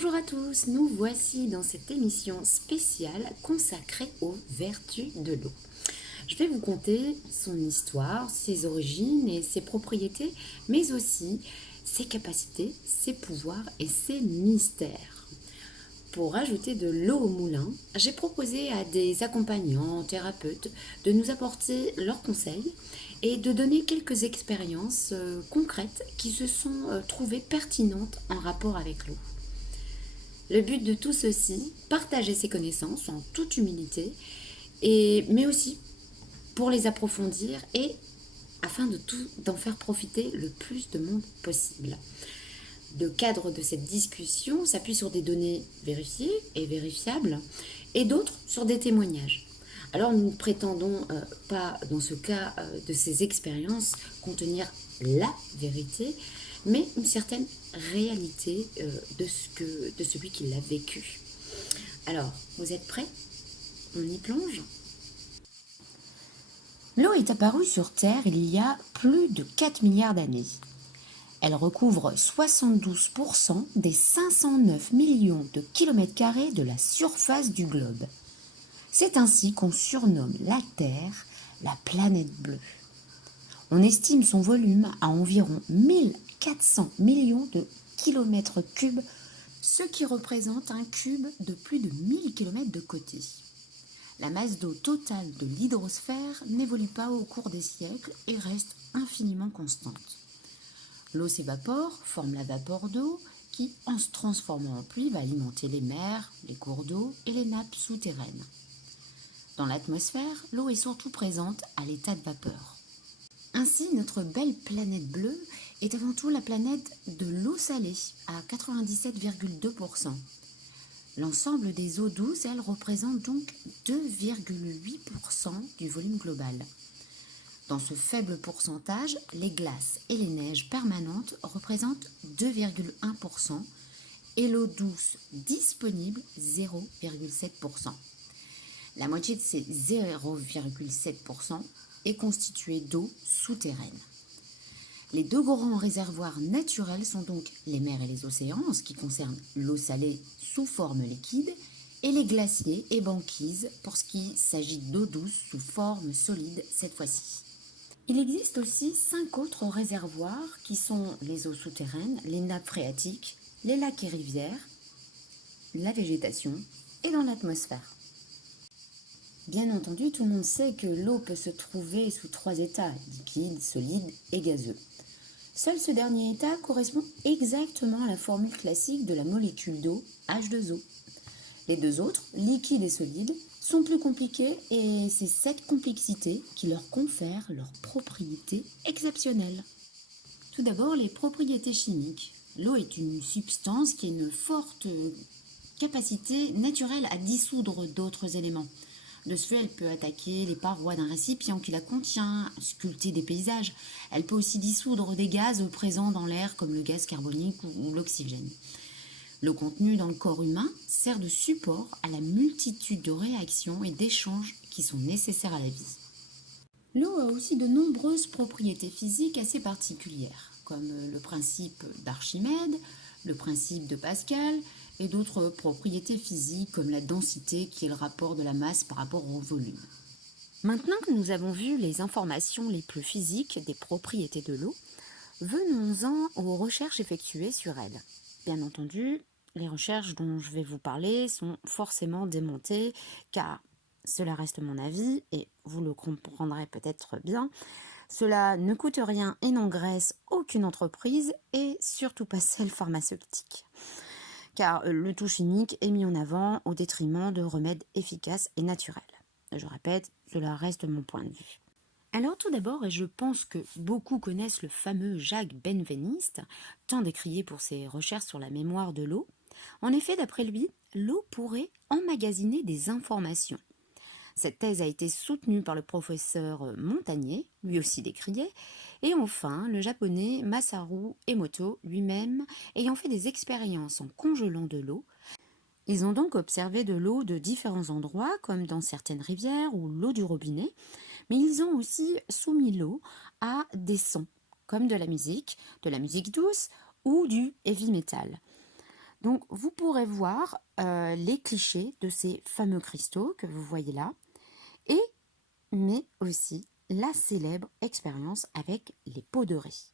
Bonjour à tous, nous voici dans cette émission spéciale consacrée aux vertus de l'eau. Je vais vous conter son histoire, ses origines et ses propriétés, mais aussi ses capacités, ses pouvoirs et ses mystères. Pour ajouter de l'eau au moulin, j'ai proposé à des accompagnants, thérapeutes, de nous apporter leurs conseils et de donner quelques expériences concrètes qui se sont trouvées pertinentes en rapport avec l'eau. Le but de tout ceci, partager ses connaissances en toute humilité, mais aussi pour les approfondir et afin d'en faire profiter le plus de monde possible. Le cadre de cette discussion s'appuie sur des données vérifiées et vérifiables et d'autres sur des témoignages. Alors nous ne prétendons pas dans ce cas de ces expériences contenir la vérité, mais une certaine réalité de celui qui l'a vécu. Alors, vous êtes prêts? On y plonge? L'eau est apparue sur Terre il y a plus de 4 milliards d'années. Elle recouvre 72% des 509 millions de kilomètres carrés de la surface du globe. C'est ainsi qu'on surnomme la Terre la planète bleue. On estime son volume à environ 1400 millions de kilomètres cubes, ce qui représente un cube de plus de 1000 kilomètres de côté. La masse d'eau totale de l'hydrosphère n'évolue pas au cours des siècles et reste infiniment constante. L'eau s'évapore, forme la vapeur d'eau qui, en se transformant en pluie, va alimenter les mers, les cours d'eau et les nappes souterraines. Dans l'atmosphère, l'eau est surtout présente à l'état de vapeur. Ainsi, notre belle planète bleue est avant tout la planète de l'eau salée à 97,2%. L'ensemble des eaux douces, elles, représentent donc 2,8% du volume global. Dans ce faible pourcentage, les glaces et les neiges permanentes représentent 2,1% et l'eau douce disponible 0,7%. La moitié de ces 0,7% est constituée d'eau souterraine. Les deux grands réservoirs naturels sont donc les mers et les océans en ce qui concerne l'eau salée sous forme liquide et les glaciers et banquises pour ce qui s'agit d'eau douce sous forme solide cette fois-ci. Il existe aussi 5 autres réservoirs qui sont les eaux souterraines, les nappes phréatiques, les lacs et rivières, la végétation et dans l'atmosphère. Bien entendu, tout le monde sait que l'eau peut se trouver sous 3 états, liquide, solide et gazeux. Seul ce dernier état correspond exactement à la formule classique de la molécule d'eau, H2O. Les deux autres, liquide et solide, sont plus compliqués et c'est cette complexité qui leur confère leurs propriétés exceptionnelles. Tout d'abord, les propriétés chimiques. L'eau est une substance qui a une forte capacité naturelle à dissoudre d'autres éléments. De ce fait, elle peut attaquer les parois d'un récipient qui la contient, sculpter des paysages. Elle peut aussi dissoudre des gaz présents dans l'air comme le gaz carbonique ou l'oxygène. L'eau contenue dans le corps humain sert de support à la multitude de réactions et d'échanges qui sont nécessaires à la vie. L'eau a aussi de nombreuses propriétés physiques assez particulières, comme le principe d'Archimède, le principe de Pascal et d'autres propriétés physiques comme la densité qui est le rapport de la masse par rapport au volume. Maintenant que nous avons vu les informations les plus physiques des propriétés de l'eau, venons-en aux recherches effectuées sur elle. Bien entendu, les recherches dont je vais vous parler sont forcément démontées car cela reste mon avis et vous le comprendrez peut-être bien. Cela ne coûte rien et n'engraisse aucune entreprise et surtout pas celle pharmaceutique. Car le tout chimique est mis en avant au détriment de remèdes efficaces et naturels. Je répète, cela reste mon point de vue. Alors tout d'abord, et je pense que beaucoup connaissent le fameux Jacques Benveniste, tant décrié pour ses recherches sur la mémoire de l'eau. En effet, d'après lui, l'eau pourrait emmagasiner des informations. Cette thèse a été soutenue par le professeur Montagnier, lui aussi décrié, et enfin le japonais Masaru Emoto lui-même ayant fait des expériences en congelant de l'eau. Ils ont donc observé de l'eau de différents endroits, comme dans certaines rivières ou l'eau du robinet, mais ils ont aussi soumis l'eau à des sons, comme de la musique douce ou du heavy metal. Donc, vous pourrez voir les clichés de ces fameux cristaux que vous voyez là, et mais aussi la célèbre expérience avec les pots de riz.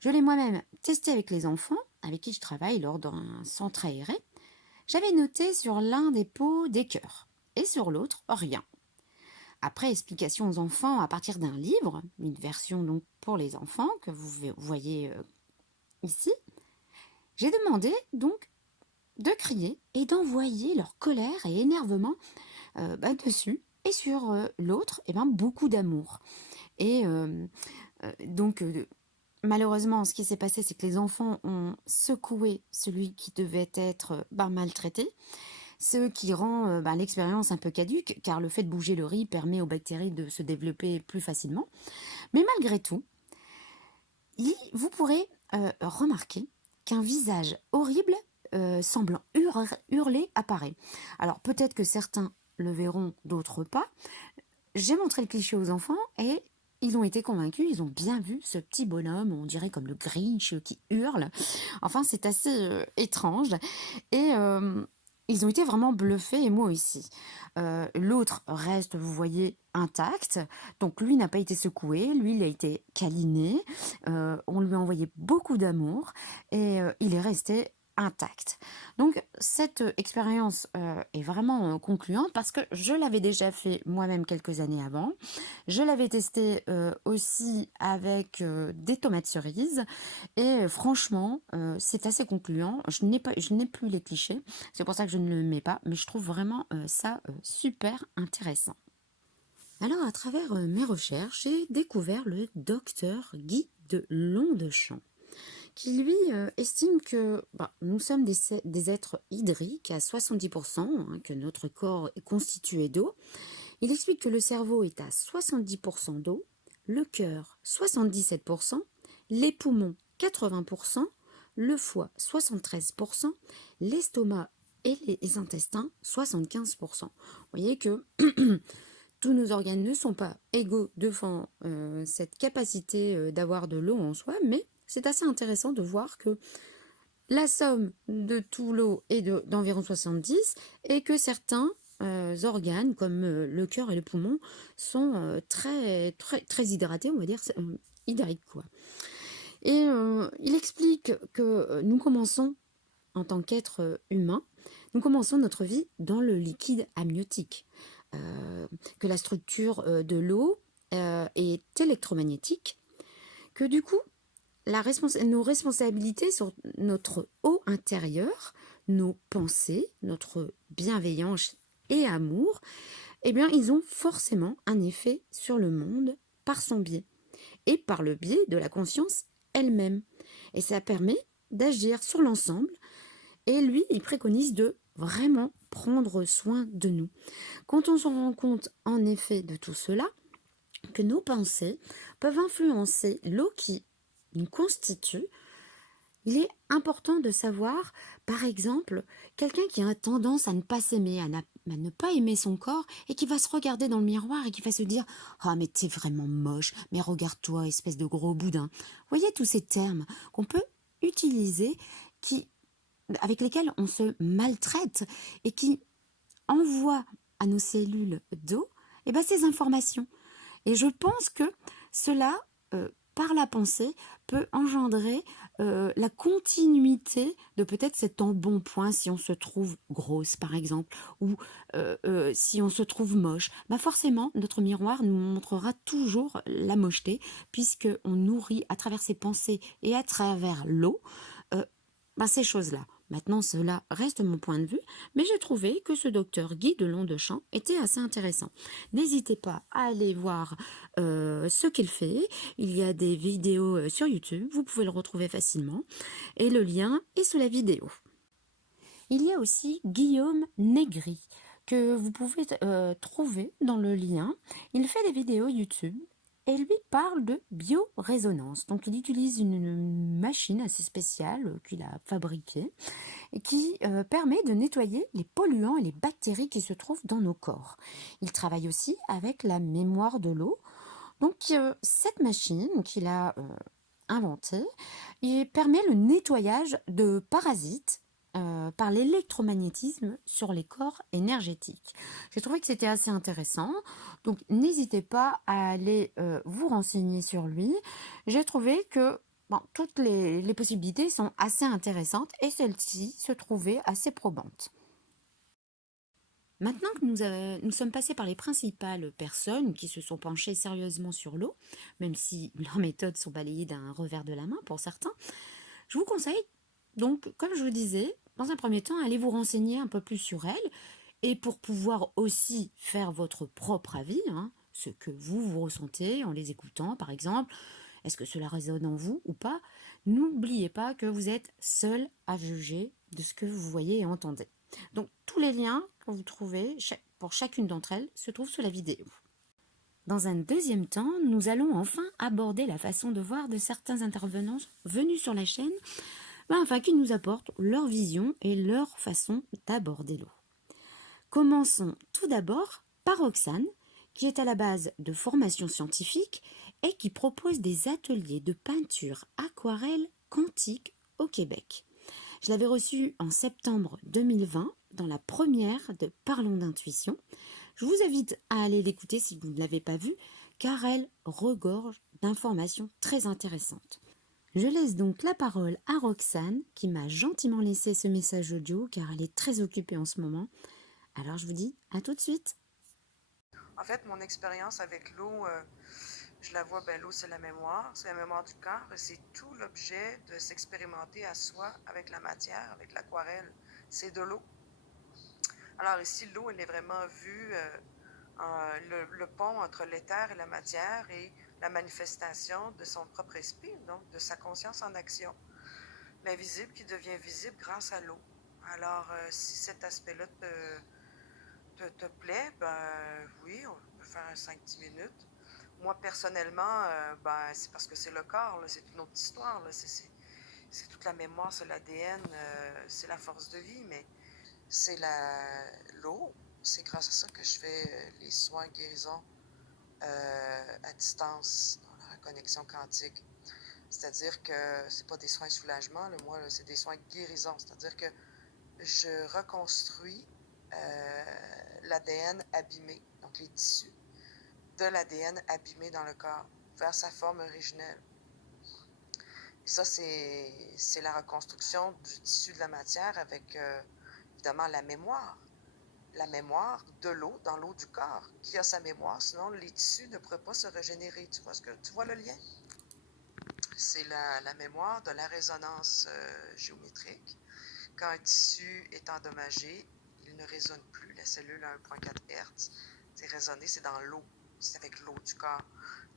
Je l'ai moi-même testé avec les enfants avec qui je travaille lors d'un centre aéré. J'avais noté sur l'un des pots des cœurs et sur l'autre rien. Après explication aux enfants à partir d'un livre, une version donc pour les enfants que vous voyez ici, j'ai demandé donc de crier et d'envoyer leur colère et énervement dessus, et sur l'autre, beaucoup d'amour. Et donc, malheureusement, ce qui s'est passé, c'est que les enfants ont secoué celui qui devait être maltraité, ce qui rend l'expérience un peu caduque, car le fait de bouger le riz permet aux bactéries de se développer plus facilement. Mais malgré tout, vous pourrez remarquer qu'un visage horrible semblant hurler apparaît. Alors peut-être que certains le verront, d'autres pas. J'ai montré le cliché aux enfants et ils ont été convaincus, ils ont bien vu ce petit bonhomme, on dirait comme le Grinch qui hurle. Enfin, c'est assez étrange. Et ils ont été vraiment bluffés, et moi aussi. L'autre reste, vous voyez, intact. Donc lui n'a pas été secoué, lui il a été câliné. On lui a envoyé beaucoup d'amour et il est resté intact. Donc cette expérience est vraiment concluante parce que je l'avais déjà fait moi-même quelques années avant. Je l'avais testé aussi avec des tomates cerises et franchement c'est assez concluant. Je n'ai plus les clichés, c'est pour ça que je ne le mets pas, mais je trouve vraiment ça super intéressant. Alors à travers mes recherches, j'ai découvert le docteur Guy de Longchamp, qui lui estime que nous sommes des êtres hydriques à 70%, que notre corps est constitué d'eau. Il explique que le cerveau est à 70% d'eau, le cœur 77%, les poumons 80%, le foie 73%, l'estomac et les intestins 75%. Vous voyez que tous nos organes ne sont pas égaux devant cette capacité d'avoir de l'eau en soi, mais c'est assez intéressant de voir que la somme de tout l'eau est d'environ 70 et que certains organes, comme le cœur et le poumon, sont très hydratés, on va dire, hydriques, quoi. Et il explique que nous commençons, en tant qu'être humain, nous commençons notre vie dans le liquide amniotique, que la structure de l'eau est électromagnétique, que du coup, nos responsabilités sur notre eau intérieure, nos pensées, notre bienveillance et amour, ils ont forcément un effet sur le monde par son biais et par le biais de la conscience elle-même. Et ça permet d'agir sur l'ensemble. Et lui, il préconise de vraiment prendre soin de nous. Quand on se rend compte en effet de tout cela, que nos pensées peuvent influencer l'eau qui nous constitue, il est important de savoir, par exemple, quelqu'un qui a tendance à ne pas s'aimer, à ne pas aimer son corps et qui va se regarder dans le miroir et qui va se dire « Ah, mais t'es vraiment moche, mais regarde-toi, espèce de gros boudin ». Vous voyez tous ces termes qu'on peut utiliser, avec lesquels on se maltraite et qui envoient à nos cellules d'eau ces informations. Et je pense que cela, par la pensée, peut engendrer la continuité de peut-être cet embonpoint si on se trouve grosse, par exemple, ou si on se trouve moche. Forcément, notre miroir nous montrera toujours la mocheté, puisqu'on nourrit à travers ses pensées et à travers l'eau ces choses-là. Maintenant, cela reste mon point de vue, mais j'ai trouvé que ce docteur Guy de Longchamp était assez intéressant. N'hésitez pas à aller voir ce qu'il fait. Il y a des vidéos sur YouTube, vous pouvez le retrouver facilement, et le lien est sous la vidéo. Il y a aussi Guillaume Negri, que vous pouvez trouver dans le lien. Il fait des vidéos YouTube. Et lui parle de biorésonance. Donc il utilise une machine assez spéciale qu'il a fabriquée et qui permet de nettoyer les polluants et les bactéries qui se trouvent dans nos corps. Il travaille aussi avec la mémoire de l'eau. Donc cette machine qu'il a inventée, il permet le nettoyage de parasites par l'électromagnétisme sur les corps énergétiques. J'ai trouvé que c'était assez intéressant, donc n'hésitez pas à aller vous renseigner sur lui. J'ai trouvé que bon, toutes les possibilités sont assez intéressantes et celle-ci se trouvait assez probante. Maintenant que nous sommes passés par les principales personnes qui se sont penchées sérieusement sur l'eau, même si leurs méthodes sont balayées d'un revers de la main pour certains, je vous conseille donc, comme je vous disais, dans un premier temps, allez vous renseigner un peu plus sur elle et pour pouvoir aussi faire votre propre avis, hein, ce que vous ressentez en les écoutant par exemple, est-ce que cela résonne en vous ou pas, n'oubliez pas que vous êtes seul à juger de ce que vous voyez et entendez. Donc tous les liens que vous trouvez pour chacune d'entre elles se trouvent sous la vidéo. Dans un deuxième temps, nous allons enfin aborder la façon de voir de certains intervenants venus sur la chaîne, afin qu'ils nous apportent leur vision et leur façon d'aborder l'eau. Commençons tout d'abord par Roxane, qui est à la base de formation scientifique et qui propose des ateliers de peinture aquarelle quantique au Québec. Je l'avais reçue en septembre 2020 dans la première de Parlons d'intuition. Je vous invite à aller l'écouter si vous ne l'avez pas vue, car elle regorge d'informations très intéressantes. Je laisse donc la parole à Roxane, qui m'a gentiment laissé ce message audio, car elle est très occupée en ce moment. Alors je vous dis à tout de suite. En fait, mon expérience avec l'eau, je la vois, l'eau, c'est la mémoire du corps, et c'est tout l'objet de s'expérimenter à soi avec la matière, avec l'aquarelle. C'est de l'eau. Alors ici, l'eau, elle est vraiment vue, le pont entre l'éther et la matière et la manifestation de son propre esprit, donc de sa conscience en action. L'invisible qui devient visible grâce à l'eau. Alors, si cet aspect-là te plaît, oui, on peut faire un 5-10 minutes. Moi, personnellement, c'est parce que c'est le corps, là, c'est une autre histoire. Là, c'est toute la mémoire, c'est l'ADN, c'est la force de vie, mais c'est l'eau. C'est grâce à ça que je fais les soins guérison à distance, dans la reconnexion quantique. C'est-à-dire que c'est pas des soins soulagement, là, moi, là, c'est des soins guérison. C'est-à-dire que je reconstruis l'ADN abîmé, donc les tissus de l'ADN abîmé dans le corps, vers sa forme originelle. Et ça, c'est la reconstruction du tissu de la matière avec, évidemment, la mémoire. La mémoire de l'eau, dans l'eau du corps, qui a sa mémoire, sinon les tissus ne pourraient pas se régénérer. Tu vois le lien? C'est la mémoire de la résonance géométrique. Quand un tissu est endommagé, il ne résonne plus. La cellule à 1,4 Hz, c'est résonner, c'est dans l'eau. C'est avec l'eau du corps.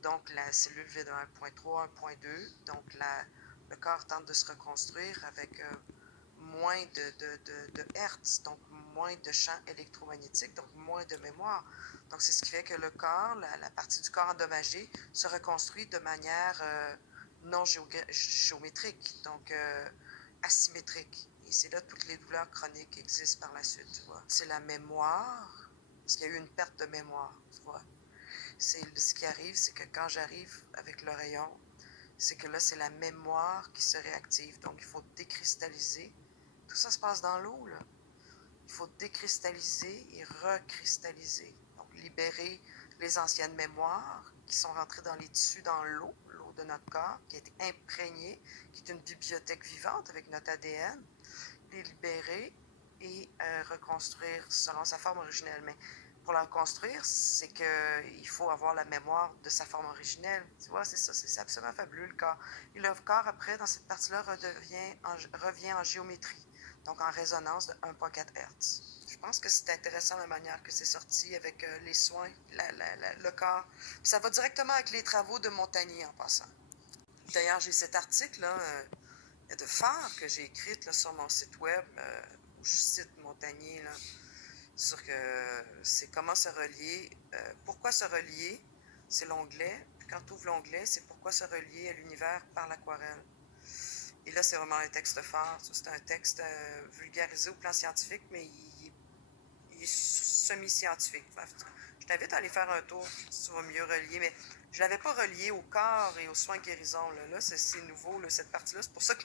Donc, la cellule vide à 1,3, 1,2. Donc, le corps tente de se reconstruire avec moins de Hertz, donc moins de champs électromagnétiques, donc moins de mémoire. Donc, c'est ce qui fait que le corps, la partie du corps endommagée, se reconstruit de manière non géométrique, donc asymétrique. Et c'est là que toutes les douleurs chroniques existent par la suite, tu vois. C'est la mémoire, parce qu'il y a eu une perte de mémoire, tu vois. Ce qui arrive, c'est que quand j'arrive avec le rayon, c'est que là, c'est la mémoire qui se réactive. Donc, il faut décristalliser. Tout ça se passe dans l'eau, là. Il faut décristalliser et recristalliser. Donc, libérer les anciennes mémoires qui sont rentrées dans les tissus, dans l'eau de notre corps, qui a été imprégnée, qui est une bibliothèque vivante avec notre ADN, les libérer et reconstruire selon sa forme originelle. Mais pour la reconstruire, c'est qu'il faut avoir la mémoire de sa forme originelle. Tu vois, c'est ça, c'est absolument fabuleux, le corps. Et le corps, après, dans cette partie-là, revient en géométrie, donc en résonance de 1,4 Hz. Je pense que c'est intéressant la manière que c'est sorti avec les soins, le corps. Puis ça va directement avec les travaux de Montagnier en passant. D'ailleurs, j'ai cet article-là de phare que j'ai écrit là, sur mon site web où je cite Montagnier là, sur que c'est comment se relier. Pourquoi se relier? C'est l'onglet. Puis quand tu ouvres l'onglet, c'est pourquoi se relier à l'univers par l'aquarelle. Et là, c'est vraiment un texte phare. C'est un texte vulgarisé au plan scientifique, mais il est semi-scientifique. Enfin, je Je t'invite à aller faire un tour, tu vas mieux relier. Mais je l'avais pas relié au corps et aux soins guérison. Là c'est nouveau, là, cette partie-là. C'est pour ça que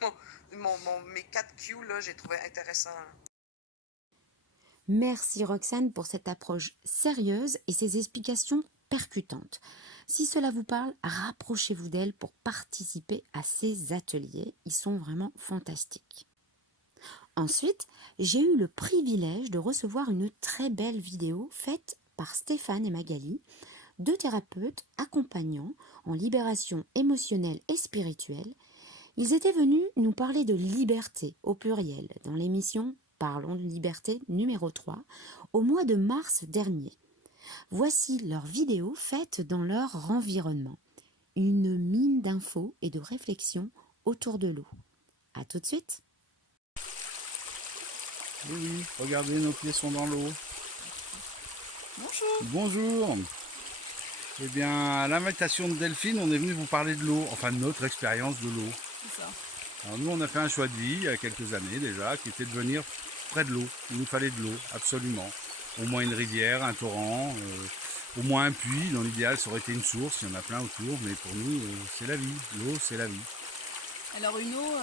mes 4 Q, là, j'ai trouvé intéressant. Là. Merci Roxane pour cette approche sérieuse et ces explications percutantes. Si cela vous parle, rapprochez-vous d'elle pour participer à ces ateliers. Ils sont vraiment fantastiques. Ensuite, j'ai eu le privilège de recevoir une très belle vidéo faite par Stéphane et Magali, deux thérapeutes accompagnants en libération émotionnelle et spirituelle. Ils étaient venus nous parler de liberté au pluriel dans l'émission Parlons de liberté numéro 3 au mois de mars dernier. Voici leur vidéo faite dans leur environnement. Une mine d'infos et de réflexions autour de l'eau. À tout de suite. Oui, regardez, nos pieds sont dans l'eau. Bonjour. Bonjour. Eh bien, à l'invitation de Delphine, on est venu vous parler de l'eau, enfin de notre expérience de l'eau. C'est ça. Alors nous, on a fait un choix de vie il y a quelques années déjà, qui était de venir près de l'eau. Il nous fallait de l'eau, absolument. Au moins une rivière, un torrent, au moins un puits. Dans l'idéal, ça aurait été une source, il y en a plein autour, mais pour nous, c'est la vie. L'eau, c'est la vie. Alors une eau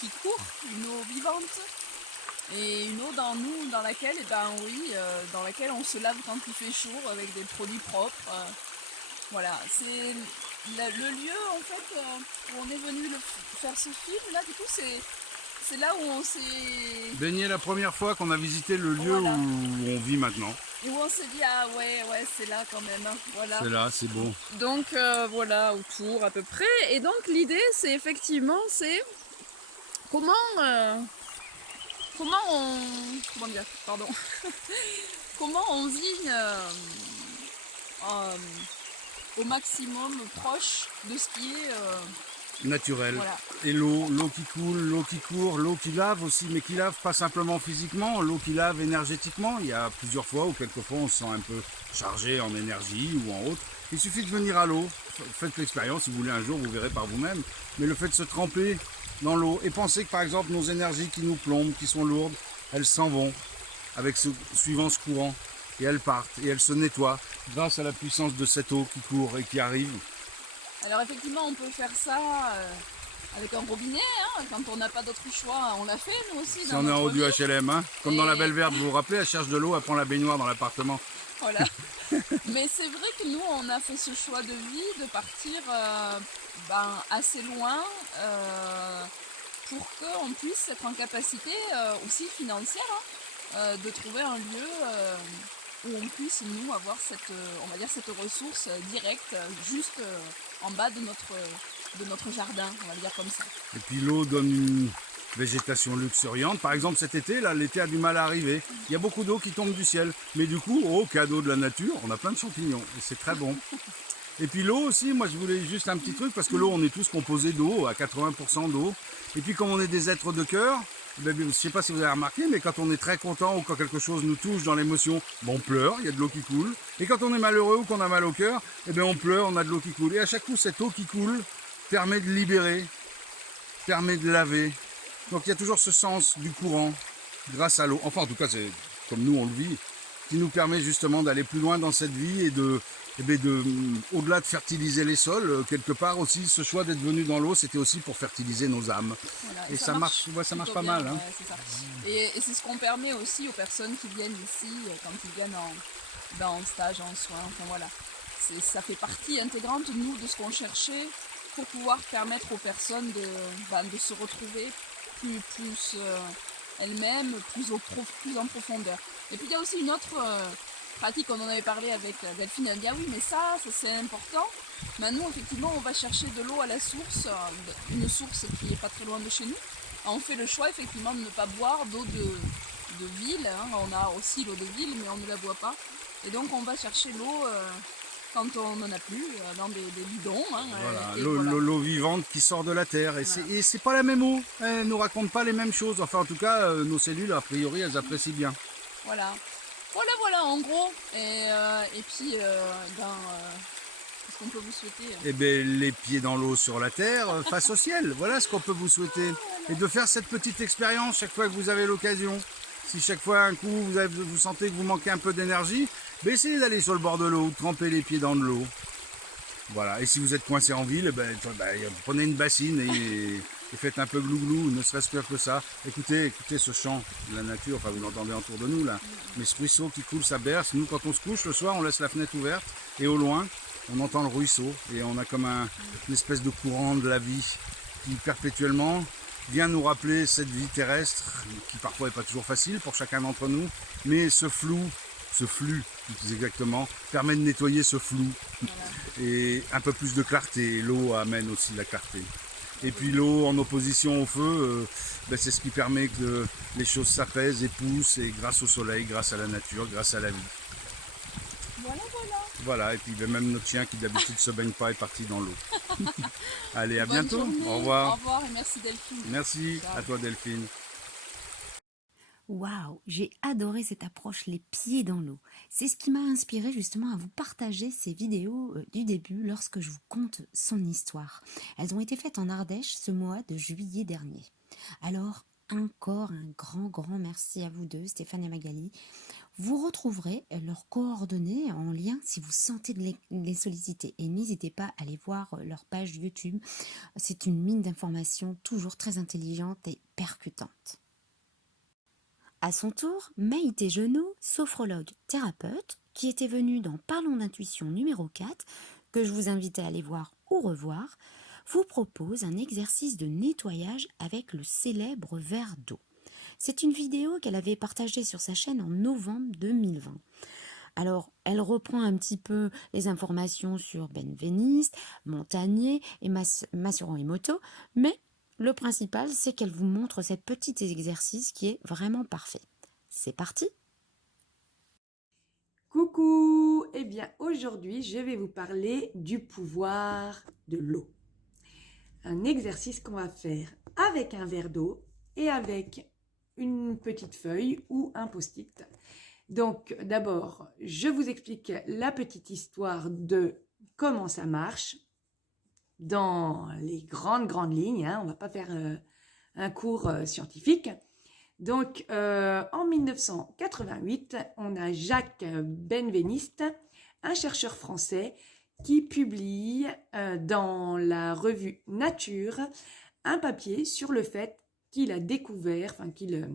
qui court, une eau vivante et une eau dans nous, dans laquelle, dans laquelle on se lave quand il fait chaud avec des produits propres. Voilà, c'est le lieu en fait où on est venu faire ce film. Là, du coup, c'est là où on s'est Baigné la première fois qu'on a visité le lieu Voilà. où on vit maintenant. et où on s'est dit ah ouais c'est là quand même. Hein. Voilà. C'est là, c'est beau. Donc voilà, autour à peu près. Et donc l'idée c'est effectivement comment comment dire, pardon, comment on vit au maximum proche de ce qui est Naturel. voilà. Et l'eau qui coule, l'eau qui court, l'eau qui lave aussi, mais qui lave pas simplement physiquement, l'eau qui lave énergétiquement. Il y a plusieurs fois ou quelques fois on se sent un peu chargé en énergie ou en autre. Il suffit de venir à l'eau, faites l'expérience, si vous voulez un jour vous verrez par vous-même, mais le fait de se tremper dans l'eau et penser que par exemple nos énergies qui nous plombent, qui sont lourdes, elles s'en vont suivant ce courant et elles partent et elles se nettoient grâce à la puissance de cette eau qui court et qui arrive. Alors effectivement on peut faire ça avec un robinet, hein, quand on n'a pas d'autre choix, on l'a fait nous aussi. Si dans on est en notre haut du vie. HLM, hein, comme dans Et- la Belle Verte, vous vous rappelez, elle cherche de l'eau, elle prend la baignoire dans l'appartement. Voilà. Mais c'est vrai que nous, on a fait ce choix de vie de partir assez loin pour qu'on puisse être en capacité aussi financière de trouver un lieu où on puisse nous avoir cette ressource directe juste en bas de notre jardin, on va le dire comme ça. Et puis l'eau donne une végétation luxuriante. Par exemple, cet été, là, l'été a du mal à arriver. Il y a beaucoup d'eau qui tombe du ciel. Mais du coup, au cadeau de la nature, on a plein de champignons. Et c'est très bon. Et puis l'eau aussi, moi je voulais juste un petit truc, parce que l'eau, on est tous composés d'eau, à 80% d'eau. Et puis comme on est des êtres de cœur, ben, je ne sais pas si vous avez remarqué, mais quand on est très content ou quand quelque chose nous touche dans l'émotion, ben, on pleure, il y a de l'eau qui coule. Et quand on est malheureux ou qu'on a mal au cœur, eh ben, on pleure, on a de l'eau qui coule. Et à chaque coup, cette eau qui coule permet de libérer, permet de laver. Donc il y a toujours ce sens du courant grâce à l'eau. Enfin en tout cas c'est comme nous on le vit, qui nous permet justement d'aller plus loin dans cette vie et au-delà de fertiliser les sols, quelque part aussi ce choix d'être venu dans l'eau c'était aussi pour fertiliser nos âmes. Voilà, Et ça marche plutôt pas bien, mal. Hein. ouais, c'est ça. Et c'est ce qu'on permet aussi aux personnes qui viennent ici, quand ils viennent en stage, en soins, enfin voilà. Ça fait partie intégrante, nous, de ce qu'on cherchait pour pouvoir permettre aux personnes de se retrouver plus elles-mêmes, plus en profondeur. Et puis il y a aussi une autre pratique, on en avait parlé avec Delphine, elle dit ah oui mais ça c'est important. Mais nous effectivement on va chercher de l'eau à la source, une source qui n'est pas très loin de chez nous. On fait le choix effectivement de ne pas boire d'eau de ville, hein. On a aussi l'eau de ville mais on ne la boit pas. Et donc on va chercher l'eau quand on n'en a plus, dans des bidons. Hein, Voilà, et l'eau voilà. l'eau vivante qui sort de la terre. Et Voilà. c'est pas la même eau, elle nous raconte pas les mêmes choses. Enfin en tout cas nos cellules a priori elles apprécient bien. Voilà, en gros. Et puis, qu'est-ce qu'on peut vous souhaiter? Eh bien, les pieds dans l'eau sur la terre, face au ciel. Voilà ce qu'on peut vous souhaiter. Et de faire cette petite expérience chaque fois que vous avez l'occasion. Si chaque fois un coup vous sentez que vous manquez un peu d'énergie, Mais essayez d'aller sur le bord de l'eau, tremper les pieds dans de l'eau. Voilà, et si vous êtes coincé en ville, prenez une bassine et faites un peu glouglou, ne serait-ce que ça. Écoutez ce chant de la nature, enfin vous l'entendez autour de nous là, mais ce ruisseau qui coule, ça berce. Nous, quand on se couche le soir, on laisse la fenêtre ouverte et au loin, on entend le ruisseau et on a comme une espèce de courant de la vie qui perpétuellement vient nous rappeler cette vie terrestre qui parfois n'est pas toujours facile pour chacun d'entre nous, mais ce flou, ce flux plus exactement, permet de nettoyer ce flou. Voilà. Et un peu plus de clarté. L'eau amène aussi la clarté. Et puis l'eau en opposition au feu, c'est ce qui permet que les choses s'apaisent et poussent, et grâce au soleil, grâce à la nature, grâce à la vie. Voilà. Voilà, et puis même notre chien qui d'habitude se baigne pas est parti dans l'eau. Allez, à Bonne bientôt. journée. Au revoir. Au revoir et merci Delphine. Merci Ciao. à toi Delphine. Waouh, j'ai adoré cette approche les pieds dans l'eau. C'est ce qui m'a inspiré justement à vous partager ces vidéos du début lorsque je vous conte son histoire. Elles ont été faites en Ardèche ce mois de juillet dernier. Alors, encore un grand merci à vous deux, Stéphane et Magali. Vous retrouverez leurs coordonnées en lien si vous sentez de les solliciter. Et n'hésitez pas à aller voir leur page YouTube. C'est une mine d'informations toujours très intelligente et percutante. À son tour, Maïté Genot, sophrologue thérapeute, qui était venue dans Parlons d'intuition numéro 4, que je vous invite à aller voir ou revoir, vous propose un exercice de nettoyage avec le célèbre verre d'eau. C'est une vidéo qu'elle avait partagée sur sa chaîne en novembre 2020. Alors, elle reprend un petit peu les informations sur benveniste, Montagnier et Massuro Emoto, mais le principal, c'est qu'elle vous montre cet petit exercice qui est vraiment parfait. C'est parti! Coucou! Eh bien, aujourd'hui, je vais vous parler du pouvoir de l'eau. Un exercice qu'on va faire avec un verre d'eau et avec une petite feuille ou un post-it. Donc, d'abord, je vous explique la petite histoire de comment ça marche dans les grandes lignes. On ne va pas faire un cours scientifique. Donc, en 1988, on a Jacques Benveniste, un chercheur français, qui publie dans la revue Nature un papier sur le fait qu'il a découvert, qu'il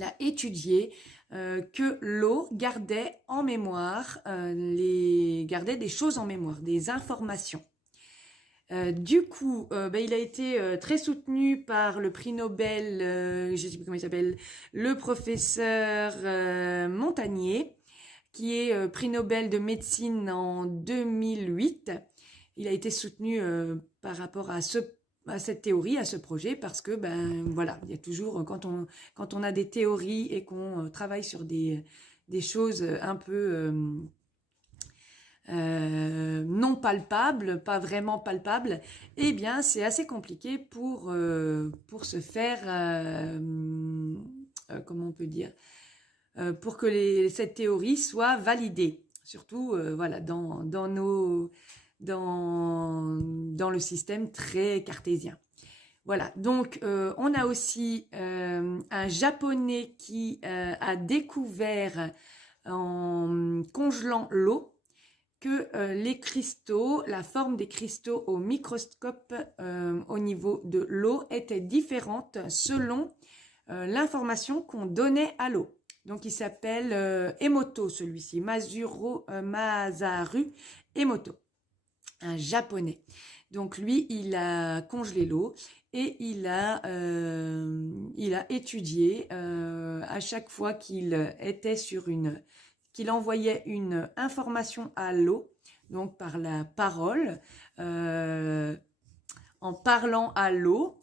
a étudié que l'eau gardait en mémoire, gardait des choses en mémoire, des informations. Du coup, il a été très soutenu par le prix Nobel, je ne sais plus comment il s'appelle, le professeur Montagnier, qui est prix Nobel de médecine en 2008. Il a été soutenu par rapport à cette théorie, à ce projet, parce que il y a toujours, quand on a des théories et qu'on travaille sur des choses un peu non palpables, pas vraiment palpables, eh bien c'est assez compliqué pour se faire, comment on peut dire, pour que cette théorie soit validée, surtout dans le système très cartésien. Voilà, donc on a aussi un japonais qui a découvert en congelant l'eau que les cristaux, la forme des cristaux au microscope au niveau de l'eau était différente selon l'information qu'on donnait à l'eau. Donc il s'appelle Emoto, celui-ci, Masaru Emoto, un japonais. Donc lui, il a congelé l'eau et il a étudié à chaque fois qu'il était qu'il envoyait une information à l'eau, donc par la parole, en parlant à l'eau,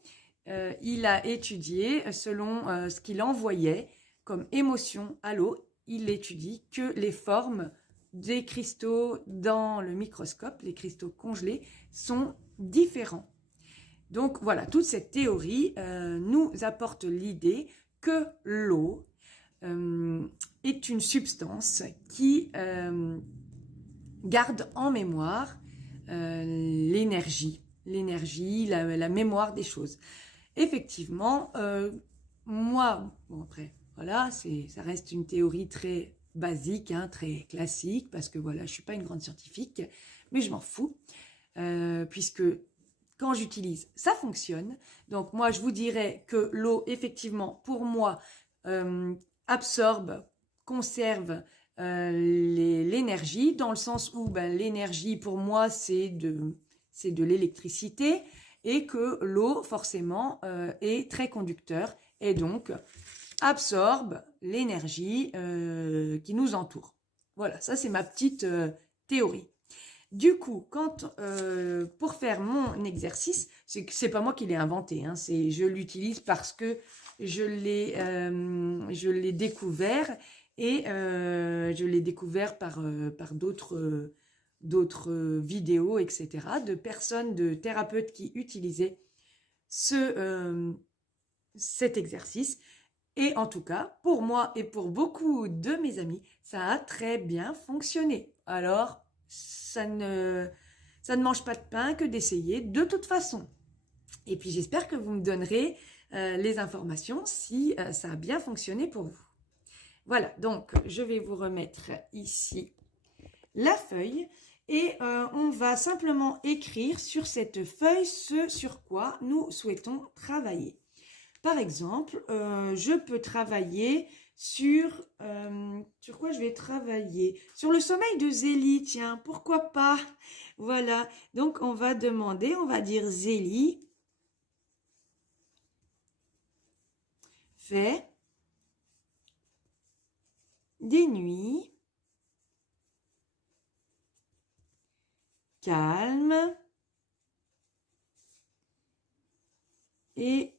il a étudié selon ce qu'il envoyait comme émotion à l'eau. Il étudie que les formes des cristaux dans le microscope, les cristaux congelés, sont différents. Donc voilà, toute cette théorie nous apporte l'idée que l'eau est une substance qui garde en mémoire l'énergie, la mémoire des choses. Effectivement, moi, bon après, voilà, ça reste une théorie très basique, hein, très classique, parce que voilà, je ne suis pas une grande scientifique, mais je m'en fous, puisque quand j'utilise, ça fonctionne. Donc moi, je vous dirais que l'eau, effectivement, pour moi, absorbe, conserve l'énergie, dans le sens où l'énergie, pour moi, c'est de l'électricité, et que l'eau, forcément, est très conducteur, et donc absorbe l'énergie qui nous entoure. Voilà, ça c'est ma petite théorie. Du coup, pour faire mon exercice, c'est pas moi qui l'ai inventé, hein, je l'utilise parce que je l'ai découvert, et je l'ai découvert par d'autres vidéos, etc., de personnes, de thérapeutes qui utilisaient cet exercice. Et en tout cas, pour moi et pour beaucoup de mes amis, ça a très bien fonctionné. Alors, ça ne mange pas de pain que d'essayer de toute façon. Et puis, j'espère que vous me donnerez les informations si ça a bien fonctionné pour vous. Voilà, donc je vais vous remettre ici la feuille et on va simplement écrire sur cette feuille ce sur quoi nous souhaitons travailler. Par exemple, je peux travailler sur quoi je vais travailler? Sur le sommeil de Zélie, tiens, pourquoi pas? Voilà, donc on va dire Zélie fait des nuits calmes et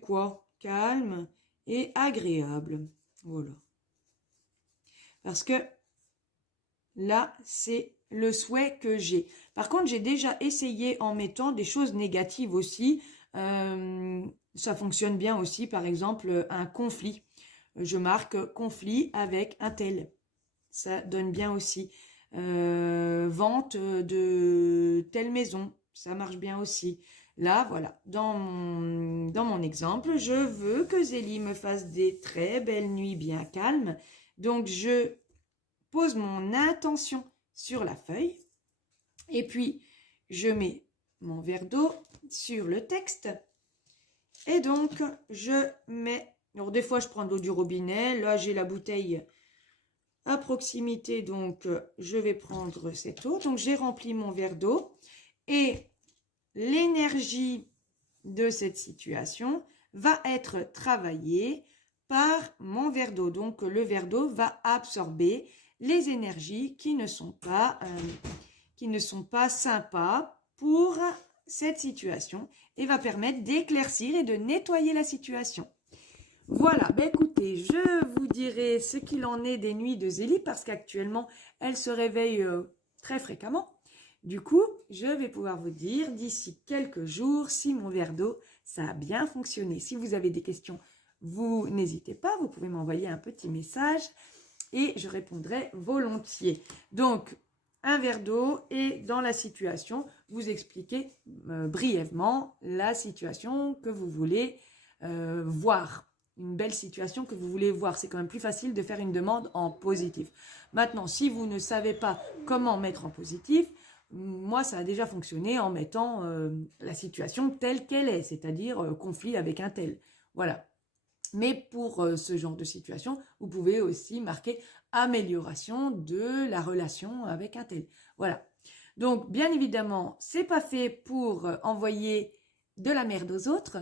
quoi? Calme et agréable. Voilà. Parce que là, c'est le souhait que j'ai. Par contre, j'ai déjà essayé en mettant des choses négatives aussi. Ça fonctionne bien aussi, par exemple, un conflit. Je marque conflit avec un tel. Ça donne bien aussi. Vente de telle maison. Ça marche bien aussi. Là, voilà, dans mon exemple, je veux que Zélie me fasse des très belles nuits bien calmes. Donc, je pose mon intention sur la feuille. Et puis, je mets mon verre d'eau sur le texte. Et donc, je mets... Alors, des fois, je prends de l'eau du robinet. Là, j'ai la bouteille à proximité. Donc, je vais prendre cette eau. Donc, j'ai rempli mon verre d'eau. Et l'énergie de cette situation va être travaillée par mon verre d'eau. Donc, le verre d'eau va absorber les énergies qui ne sont pas sympas pour cette situation et va permettre d'éclaircir et de nettoyer la situation. Voilà, écoutez, je vous dirai ce qu'il en est des nuits de Zélie parce qu'actuellement, elle se réveille très fréquemment. Du coup, je vais pouvoir vous dire d'ici quelques jours si mon verre d'eau, ça a bien fonctionné. Si vous avez des questions, vous n'hésitez pas, vous pouvez m'envoyer un petit message et je répondrai volontiers. Donc, un verre d'eau et dans la situation, vous expliquez brièvement la situation que vous voulez voir. Une belle situation que vous voulez voir. C'est quand même plus facile de faire une demande en positif. Maintenant, si vous ne savez pas comment mettre en positif, moi, ça a déjà fonctionné en mettant la situation telle qu'elle est, c'est-à-dire conflit avec un tel. Voilà. Mais pour ce genre de situation, vous pouvez aussi marquer amélioration de la relation avec un tel. Voilà. Donc, bien évidemment, c'est pas fait pour envoyer de la merde aux autres.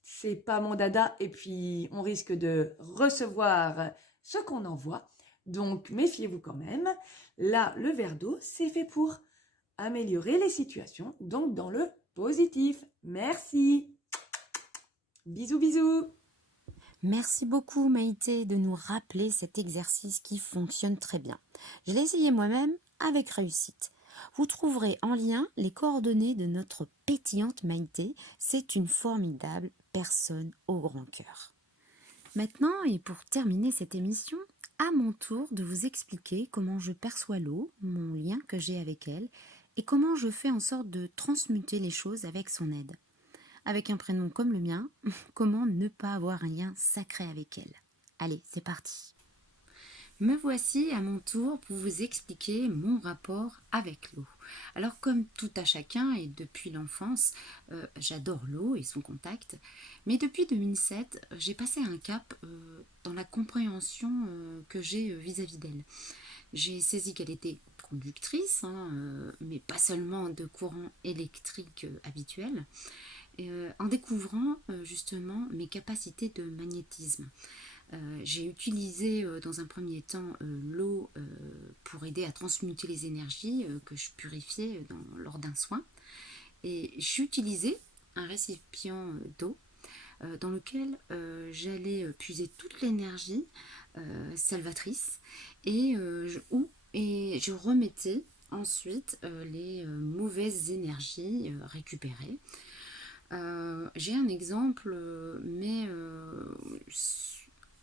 C'est pas mon dada et puis on risque de recevoir ce qu'on envoie. Donc, méfiez-vous quand même. Là, le verre d'eau, c'est fait pour améliorer les situations, donc dans le positif. Merci. Bisous, bisous. Merci beaucoup Maïté de nous rappeler cet exercice qui fonctionne très bien. Je l'ai essayé moi-même avec réussite. Vous trouverez en lien les coordonnées de notre pétillante Maïté. C'est une formidable personne au grand cœur. Maintenant, et pour terminer cette émission, à mon tour de vous expliquer comment je perçois l'eau, mon lien que j'ai avec elle, et comment je fais en sorte de transmuter les choses avec son aide. Avec un prénom comme le mien, comment ne pas avoir un lien sacré avec elle? Allez, c'est parti. Me voici à mon tour pour vous expliquer mon rapport avec l'eau. Alors comme tout à chacun et depuis l'enfance, j'adore l'eau et son contact, mais depuis 2007, j'ai passé un cap dans la compréhension que j'ai vis-à-vis d'elle. J'ai saisi qu'elle était conductrice, hein, mais pas seulement de courant électrique habituel, en découvrant justement mes capacités de magnétisme. J'ai utilisé dans un premier temps l'eau pour aider à transmuter les énergies que je purifiais lors d'un soin. Et j'ai utilisé un récipient d'eau dans lequel j'allais puiser toute l'énergie salvatrice et je remettais ensuite les mauvaises énergies récupérées. J'ai un exemple, mais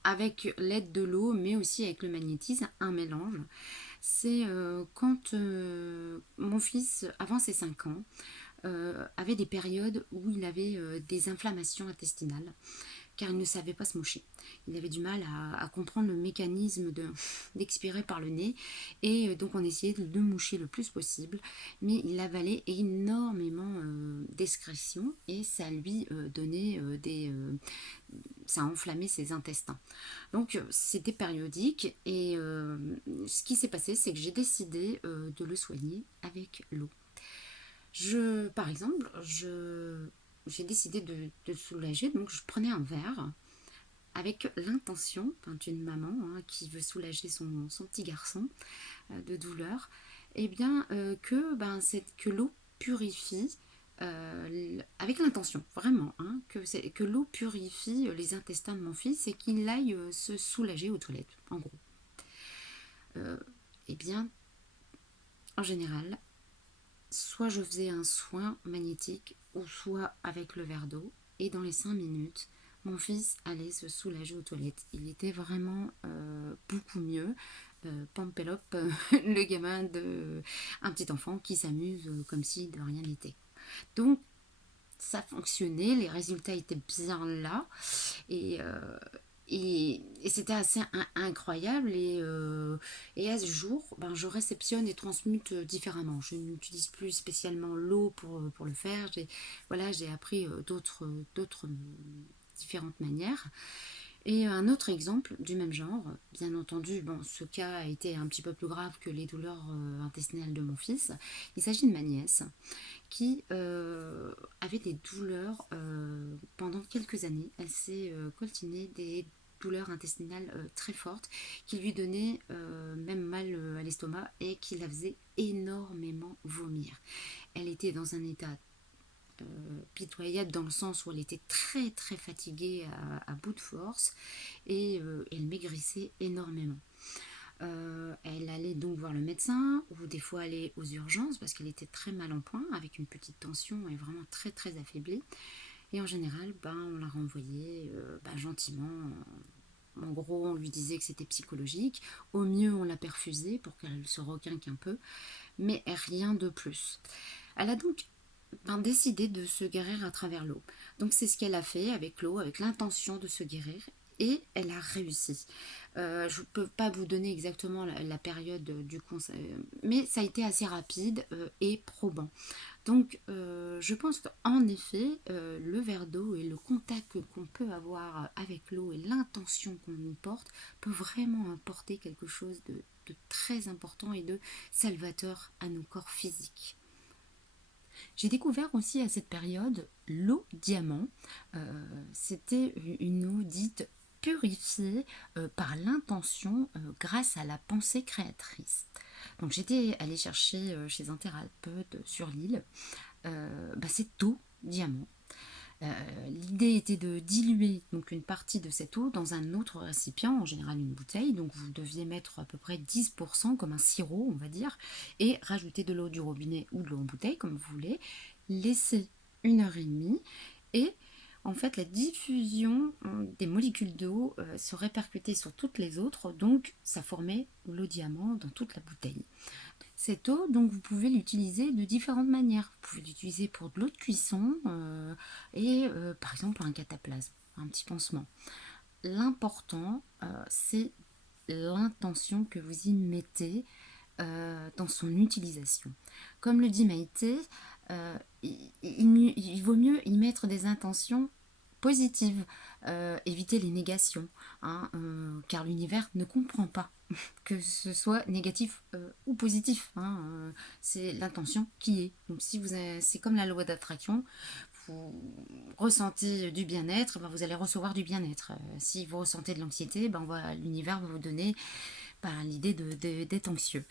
avec l'aide de l'eau, mais aussi avec le magnétisme, un mélange. C'est quand mon fils, avant ses 5 ans, avait des périodes où il avait des inflammations intestinales, car il ne savait pas se moucher. Il avait du mal à comprendre le mécanisme d'expirer par le nez, et donc on essayait de le moucher le plus possible, mais il avalait énormément d'excrétions, et ça lui donnait ça enflammait ses intestins. Donc c'était périodique, et ce qui s'est passé, c'est que j'ai décidé de le soigner avec l'eau. Par exemple, j'ai décidé de le soulager, donc je prenais un verre avec l'intention d'une maman qui veut soulager son petit garçon de douleur, et bien que l'eau purifie, avec l'intention vraiment, que l'eau purifie les intestins de mon fils et qu'il aille se soulager aux toilettes, en gros. Et bien, en général, soit je faisais un soin magnétique, ou soit avec le verre d'eau, et dans les 5 minutes, mon fils allait se soulager aux toilettes. Il était vraiment beaucoup mieux. Pampelope, le gamin un petit enfant qui s'amuse comme si de rien n'était. Donc, ça fonctionnait, les résultats étaient bien là, et c'était assez incroyable, et à ce jour, je réceptionne et transmute différemment. Je n'utilise plus spécialement l'eau pour le faire. J'ai appris d'autres différentes manières. Et un autre exemple du même genre, bien entendu, ce cas a été un petit peu plus grave que les douleurs intestinales de mon fils. Il s'agit de ma nièce qui avait des douleurs pendant quelques années. Elle s'est coltinée des douleurs intestinales très fortes qui lui donnaient même mal à l'estomac et qui la faisaient énormément vomir. Elle était dans un état pitoyable, dans le sens où elle était très très fatiguée à bout de force, et elle maigrissait énormément. Elle allait donc voir le médecin, ou des fois aller aux urgences parce qu'elle était très mal en point, avec une petite tension et vraiment très très affaiblie. Et en général, on la renvoyait gentiment. En gros, on lui disait que c'était psychologique. Au mieux, on la perfusait pour qu'elle se requinque un peu, mais rien de plus. Elle a donc décidé de se guérir à travers l'eau. Donc c'est ce qu'elle a fait avec l'eau, avec l'intention de se guérir, et elle a réussi. Je ne peux pas vous donner exactement la période du conseil, mais ça a été assez rapide et probant. Donc je pense qu'en effet, le verre d'eau et le contact qu'on peut avoir avec l'eau et l'intention qu'on y porte peut vraiment apporter quelque chose de très important et de salvateur à nos corps physiques. J'ai découvert aussi à cette période l'eau diamant. C'était une eau dite purifiée par l'intention grâce à la pensée créatrice. Donc j'étais allée chercher chez un thérapeute sur l'île cette eau diamant. L'idée était de diluer donc une partie de cette eau dans un autre récipient, en général une bouteille, donc vous deviez mettre à peu près 10% comme un sirop, on va dire, et rajouter de l'eau du robinet ou de l'eau en bouteille, comme vous voulez, laisser 1 heure et demie, et en fait la diffusion des molécules d'eau se répercutait sur toutes les autres, donc ça formait l'eau diamant dans toute la bouteille. Cette eau, donc, vous pouvez l'utiliser de différentes manières. Vous pouvez l'utiliser pour de l'eau de cuisson et par exemple un cataplasme, un petit pansement. L'important, c'est l'intention que vous y mettez dans son utilisation. Comme le dit Maïté, il vaut mieux y mettre des intentions positives, éviter les négations, hein, car l'univers ne comprend pas que ce soit négatif ou positif, hein, c'est l'intention qui est. Donc si c'est comme la loi d'attraction, vous ressentez du bien-être, ben vous allez recevoir du bien-être. Si vous ressentez de l'anxiété, ben l'univers va vous donner l'idée d'être anxieux.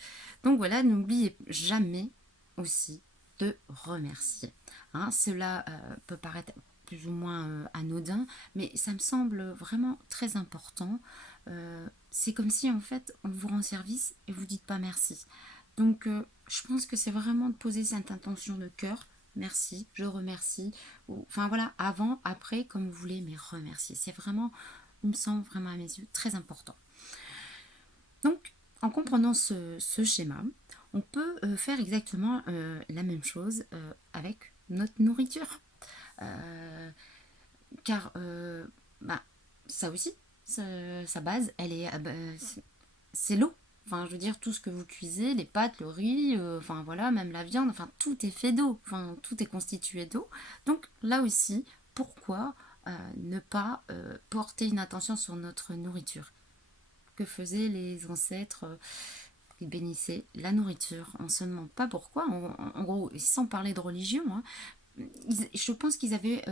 Donc voilà, n'oubliez jamais aussi de remercier. Hein, cela peut paraître plus ou moins anodin, mais ça me semble vraiment très important. C'est comme si en fait on vous rend service et vous dites pas merci. Donc je pense que c'est vraiment de poser cette intention de cœur. Merci, je remercie. Enfin voilà, avant, après, comme vous voulez, mais remercier. C'est vraiment, il me semble vraiment à mes yeux, très important. Donc, en comprenant ce schéma, on peut faire exactement la même chose avec notre nourriture. Car ça aussi, sa base, elle est, c'est l'eau. Enfin, je veux dire, tout ce que vous cuisez, les pâtes, le riz, enfin voilà, même la viande, enfin tout est fait d'eau, enfin tout est constitué d'eau. Donc là aussi, pourquoi ne pas porter une attention sur notre nourriture? Que faisaient les ancêtres? Ils bénissaient la nourriture. On ne se demande pas pourquoi. En gros, sans parler de religion, hein, je pense qu'ils avaient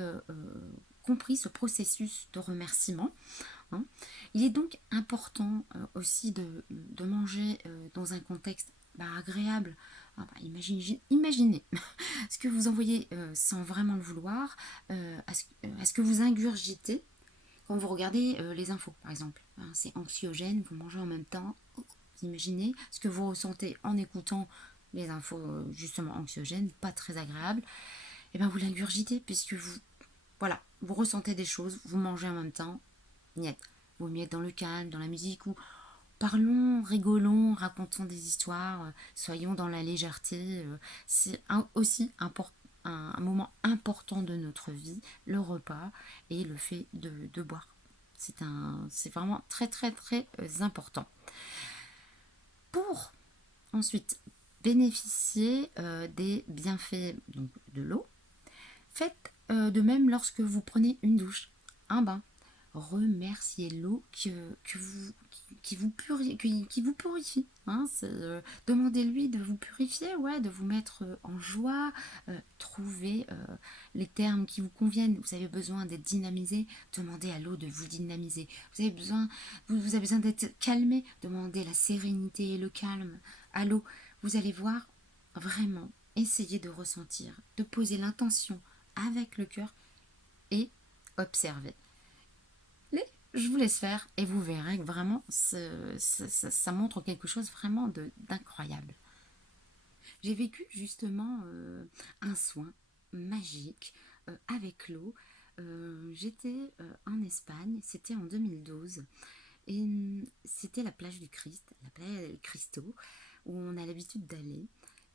compris ce processus de remerciement. Hein. Il est donc important aussi de manger dans un contexte agréable. Imaginez ce que vous envoyez sans vraiment le vouloir, à ce que vous ingurgitez quand vous regardez les infos, par exemple. Hein, c'est anxiogène, vous mangez en même temps. Vous imaginez ce que vous ressentez en écoutant les infos justement anxiogènes, pas très agréables. Et bien vous l'ingurgitez puisque vous ressentez des choses, vous mangez en même temps. Niet. Vaut mieux être dans le calme, dans la musique, ou parlons, rigolons, racontons des histoires, soyons dans la légèreté. C'est aussi un moment important de notre vie, le repas et le fait de boire. C'est vraiment très très très important. Pour ensuite bénéficier des bienfaits donc, de l'eau, faites de même lorsque vous prenez une douche, un bain. Remerciez l'eau qui vous purifie. Hein, demandez-lui de vous purifier, ouais, de vous mettre en joie. Trouvez les termes qui vous conviennent. Vous avez besoin d'être dynamisé, demandez à l'eau de vous dynamiser. Vous avez besoin d'être calmé, demandez la sérénité et le calme à l'eau. Vous allez voir, vraiment, essayez de ressentir, de poser l'intention avec le cœur et observer. Je vous laisse faire et vous verrez que vraiment ça montre quelque chose vraiment d'incroyable. J'ai vécu justement un soin magique avec l'eau. J'étais en Espagne, c'était en 2012 et c'était la plage du Christ, la plage Cristo, où on a l'habitude d'aller.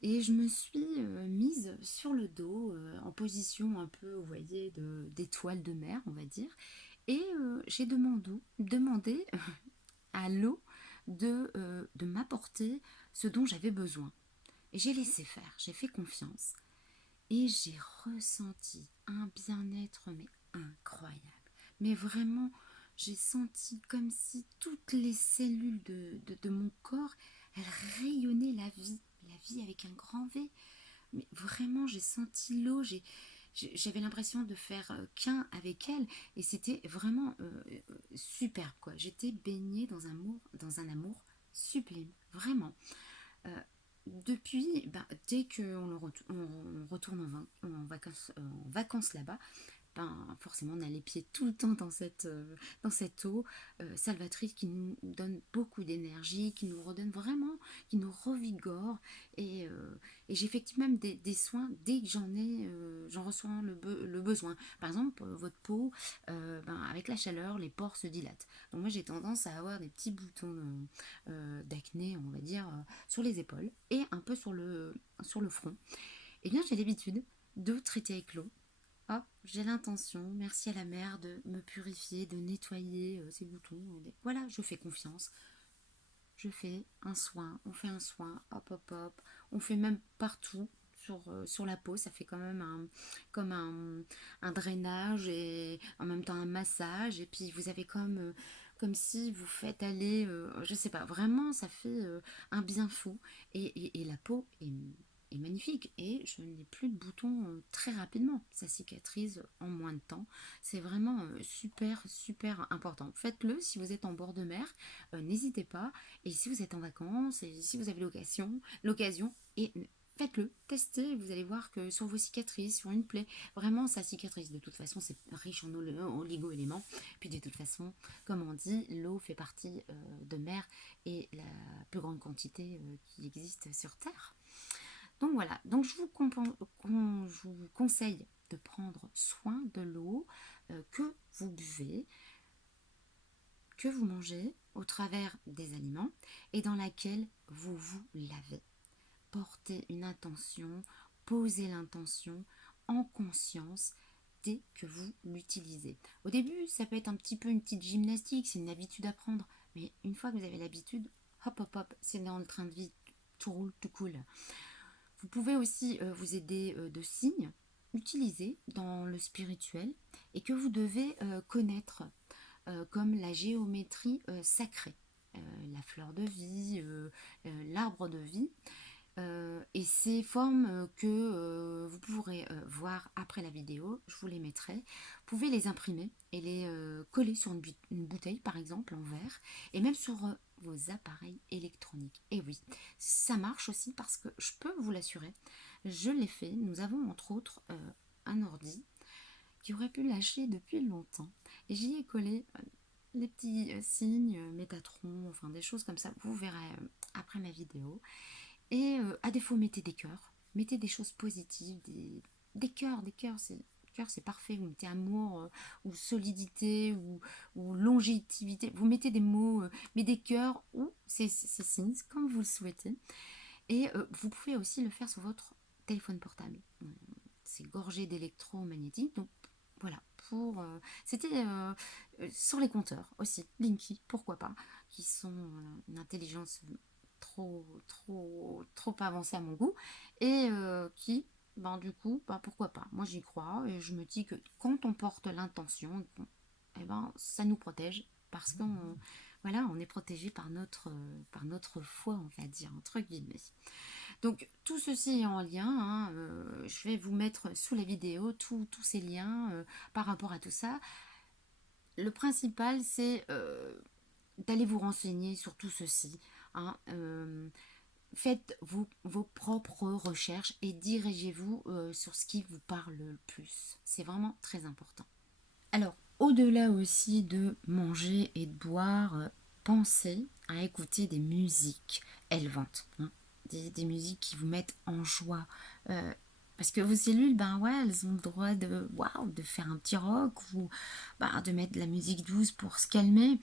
Et je me suis mise sur le dos en position un peu, vous voyez, d'étoile de mer, on va dire. Et j'ai demandé à l'eau de m'apporter ce dont j'avais besoin. Et j'ai laissé faire, j'ai fait confiance. Et j'ai ressenti un bien-être mais incroyable. Mais vraiment, j'ai senti comme si toutes les cellules de mon corps, elles rayonnaient la vie avec un grand V. Mais vraiment, j'ai senti l'eau, j'avais l'impression de faire qu'un avec elle et c'était vraiment superbe quoi. J'étais baignée dans un amour sublime, vraiment. Depuis, dès qu'on on retourne en vacances là-bas, forcément on a les pieds tout le temps dans cette eau salvatrice qui nous donne beaucoup d'énergie, qui nous redonne vraiment, qui nous revigore. Et j'effectue même des soins dès que j'en ressens le besoin. Par exemple, votre peau, avec la chaleur, les pores se dilatent. Donc moi j'ai tendance à avoir des petits boutons d'acné, on va dire, sur les épaules et un peu sur le front. Et bien j'ai l'habitude de traiter avec l'eau. Hop, j'ai l'intention, merci à la mer, de me purifier, de nettoyer ces boutons. Voilà, je fais confiance. Je fais un soin, on fait un soin, hop hop hop. On fait même partout sur la peau, ça fait quand même comme un drainage et en même temps un massage. Et puis vous avez comme si vous faites aller, je sais pas, vraiment ça fait un bien fou. Et la peau est magnifique et je n'ai plus de boutons très rapidement. Ça cicatrise en moins de temps. C'est vraiment super, super important. Faites-le si vous êtes en bord de mer, n'hésitez pas. Et si vous êtes en vacances, et si vous avez l'occasion, et faites-le, testez, vous allez voir que sur vos cicatrices, sur une plaie, vraiment ça cicatrise. De toute façon, c'est riche en oligo-éléments. Puis de toute façon, comme on dit, l'eau fait partie de mer et la plus grande quantité qui existe sur Terre. Donc voilà, donc je vous conseille de prendre soin de l'eau que vous buvez, que vous mangez au travers des aliments et dans laquelle vous vous lavez. Portez une intention, posez l'intention en conscience dès que vous l'utilisez. Au début, ça peut être un petit peu une petite gymnastique, c'est une habitude à prendre, mais une fois que vous avez l'habitude, hop hop hop, c'est dans le train de vie, tout roule, tout coule. Vous pouvez aussi vous aider de signes utilisés dans le spirituel et que vous devez connaître, comme la géométrie sacrée, la fleur de vie, l'arbre de vie. Et ces formes que vous pourrez voir après la vidéo, je vous les mettrai. Vous pouvez les imprimer et les coller sur une bouteille par exemple en verre et même sur vos appareils électroniques. Et oui, ça marche aussi parce que je peux vous l'assurer, je l'ai fait. Nous avons entre autres un ordi qui aurait pu lâcher depuis longtemps et j'y ai collé les petits signes, Métatron, enfin des choses comme ça. Vous verrez après ma vidéo. Et à défaut, mettez des cœurs, mettez des choses positives, des cœurs, c'est parfait. Vous mettez amour ou solidité ou longévité, vous mettez des mots, mais des cœurs ou ces signes, comme vous le souhaitez. Et vous pouvez aussi le faire sur votre téléphone portable. C'est gorgé d'électromagnétique, donc voilà. C'était sur les compteurs aussi, Blinky, pourquoi pas, qui sont une intelligence trop avancée à mon goût et qui, du coup, pourquoi pas. Moi j'y crois et je me dis que quand on porte l'intention, ça nous protège parce qu'on on est protégé par notre foi, on va dire, entre guillemets. Donc tout ceci est en lien, je vais vous mettre sous la vidéo tous ces liens par rapport à tout ça. Le principal, c'est d'aller vous renseigner sur tout ceci. Faites vos propres recherches et dirigez-vous sur ce qui vous parle le plus. C'est vraiment très important. Alors, au-delà aussi de manger et de boire, pensez à écouter des musiques élevantes. Des musiques qui vous mettent en joie. Parce que vos cellules, elles ont le droit de faire un petit rock ou de mettre de la musique douce pour se calmer.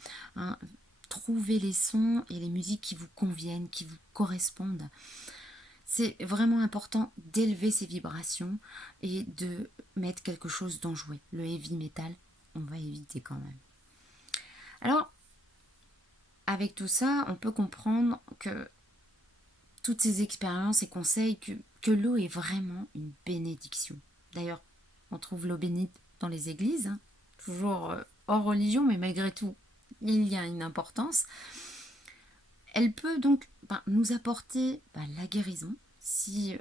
Trouvez les sons et les musiques qui vous conviennent, qui vous correspondent. C'est vraiment important d'élever ces vibrations et de mettre quelque chose d'enjoué. Le heavy metal, on va éviter quand même. Alors, avec tout ça, on peut comprendre que toutes ces expériences et conseils, que l'eau est vraiment une bénédiction. D'ailleurs, on trouve l'eau bénite dans les églises, toujours hors religion, mais malgré tout, il y a une importance. Elle peut donc nous apporter la guérison si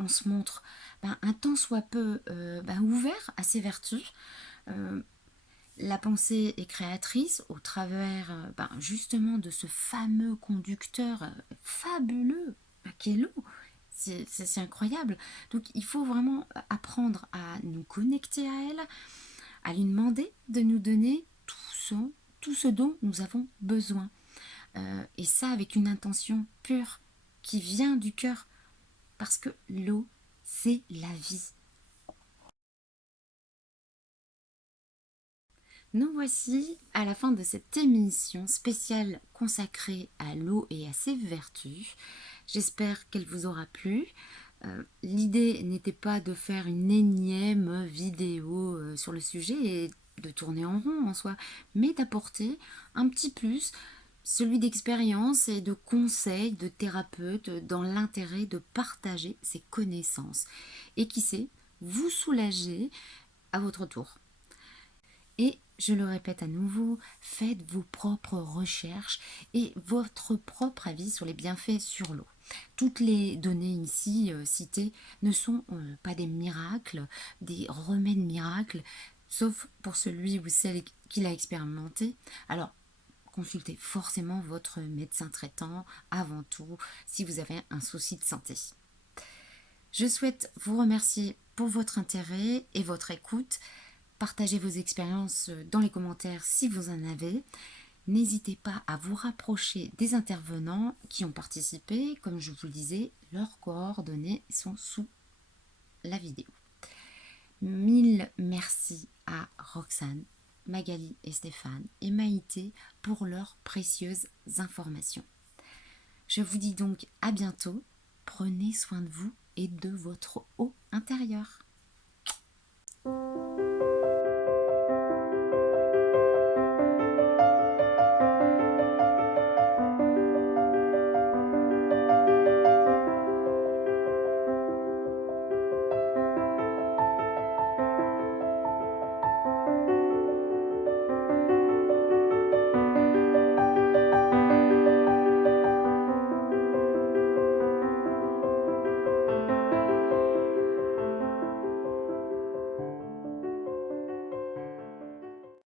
on se montre un tant soit peu ouvert à ses vertus. La pensée est créatrice au travers justement de ce fameux conducteur fabuleux qu'est l'eau. c'est incroyable. Donc il faut vraiment apprendre à nous connecter à elle, à lui demander de nous donner tout ce dont nous avons besoin. Et ça avec une intention pure qui vient du cœur. Parce que l'eau, c'est la vie. Nous voici à la fin de cette émission spéciale consacrée à l'eau et à ses vertus. J'espère qu'elle vous aura plu. L'idée n'était pas de faire une énième vidéo sur le sujet et de tourner en rond en soi, mais d'apporter un petit plus, celui d'expérience et de conseils de thérapeute dans l'intérêt de partager ses connaissances et qui sait, vous soulager à votre tour. Et je le répète à nouveau, faites vos propres recherches et votre propre avis sur les bienfaits sur l'eau. Toutes les données ici citées ne sont pas des miracles, des remèdes miracles, sauf pour celui ou celle qui l'a expérimenté. Alors, consultez forcément votre médecin traitant avant tout si vous avez un souci de santé. Je souhaite vous remercier pour votre intérêt et votre écoute. Partagez vos expériences dans les commentaires si vous en avez. N'hésitez pas à vous rapprocher des intervenants qui ont participé. Comme je vous le disais, leurs coordonnées sont sous la vidéo. Mille merci à Roxane, Magali et Stéphane et Maïté pour leurs précieuses informations. Je vous dis donc à bientôt. Prenez soin de vous et de votre eau intérieure.